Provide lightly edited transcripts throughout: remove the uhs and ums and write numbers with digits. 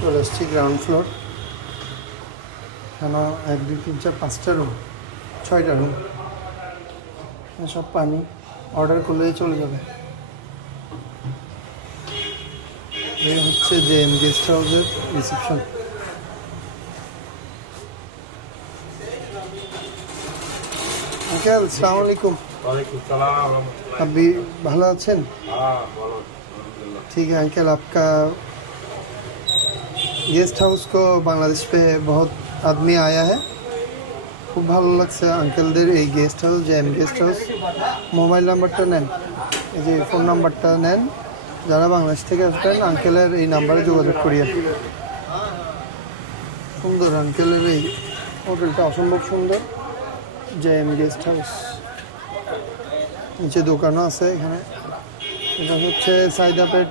চলে এসেছি ground floor. এখানে 1 2 3 4 5টা রুম, 6টা রুম, সব পানি। অর্ডার করলেই চলে যাবে। এই হচ্ছে জেএম গেস্ট হাউসের রিসেপশন। अंकल अस्सलाम वालेकुम। वालेकुम सलाम रहमतुल्लाह। अभी ভালো আছেন? हाँ बोलो अल्हम्दुलिल्लाह। ठीक है अंकल, आपका गेस्ट हाउस को बांग्लादेश पे बहुत आदमी आया है। খুব ভালো লাগছে আঙ্কেলদের এই guest house, JM guest house. Mobile নাম্বারটা নেন, এই যে ফোন নাম্বারটা নেন। যারা বাংলাদেশ থেকে আসবেন আঙ্কেলের এই নাম্বারে যোগাযোগ করিয়ে। সুন্দর আঙ্কেলের এই হোটেলটা, অসম্ভব সুন্দর। জেএম গেস্ট হাউস, নিচে দোকানও আছে এখানে। এটা হচ্ছে সাইদাপেট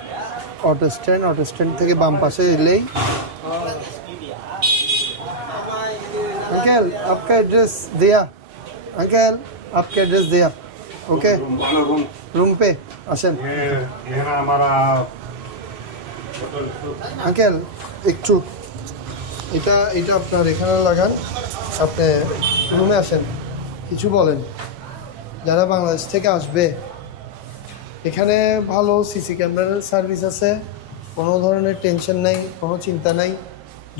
অটো স্ট্যান্ড। অটো স্ট্যান্ড থেকে বাম পাশে এলেই। अंकल आपका एड्रेस दिया, अंकल आपका एड्रेस दिया। ओके, रूम पे आसेन। ये ना हमारा আঙ্কেল একটু এটা এটা আপনার এখানে লাগান, আপনি রুমে আসেন, কিছু বলেন। যারা বাংলাদেশ থেকে আসবে, এখানে ভালো সিসি ক্যামেরার সার্ভিস আছে, কোনো ধরনের টেনশন নাই, কোনো চিন্তা নাই,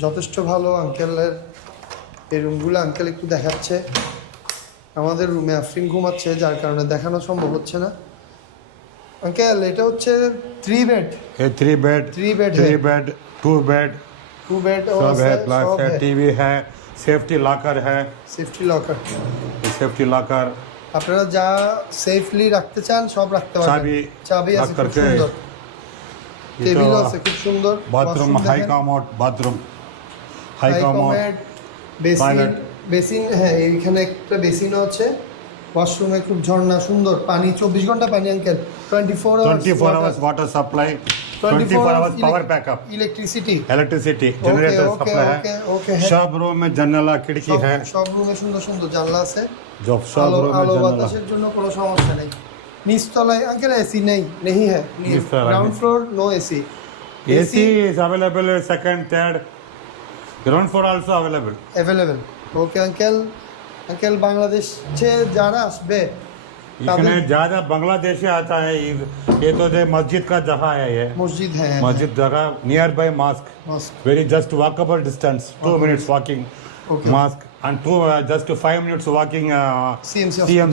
যথেষ্ট ভালো। আঙ্কেলের এই রুমগুলো আঙ্কেল একটু দেখাচ্ছে। আমাদের রুমে আফরিন ঘুমাচ্ছে, যার কারণে দেখানো সম্ভব হচ্ছে না। अंकल এটা হচ্ছে 3 বেড। ये 3 बेड 3 बेड है। 3 बेड 2 बेड 2 बेड सब है, प्लस है टीवी है, सेफ्टी लॉकर है, সেফটি লকার। सेफ्टी लॉकर, আপনারা যা সেফলি রাখতে চান সব রাখতে পারবেন। চাবি আছে, খুব সুন্দর। টেবিল আছে খুব সুন্দর। Bathroom high commode, bathroom high commode, basin. Toilet। Basin, হ্যাঁ এইখানে একটা বেসিনও আছে। ওয়াশরুমে খুব ঝর্ণা, সুন্দর পানি, 24 ঘন্টা পানি uncle. 24 24 hours water supply, 24 hours power backup, electricity. Electricity generator supply है। ओके। सब रूम में जन्नला खिड़की है, সব রুমে সুন্দর সুন্দর জানলা আছে। जो सब रूम में আলো जन्नला। বাতাসের জন্য কোনো সমস্যা নেই। নিচতলায় আঙ্কেল এসি নেই, नहीं है। নিচতলায় গ্রাউন্ড নেই। Floor no AC. AC is available second, third, ground floor also available. Available. Okay uncle. Uncle बांग्लादेशে যারা আসবে इतने ज्यादा बांग्लादेशी आता है। ये तो जो मस्जिद का जगह है, ये মসজিদ, হ্যাঁ मस्जिद जगह nearby mosque, mosque. very just walkable distance, 2 minutes walking Okay. mosque, and just 5 minutes walking CMC CM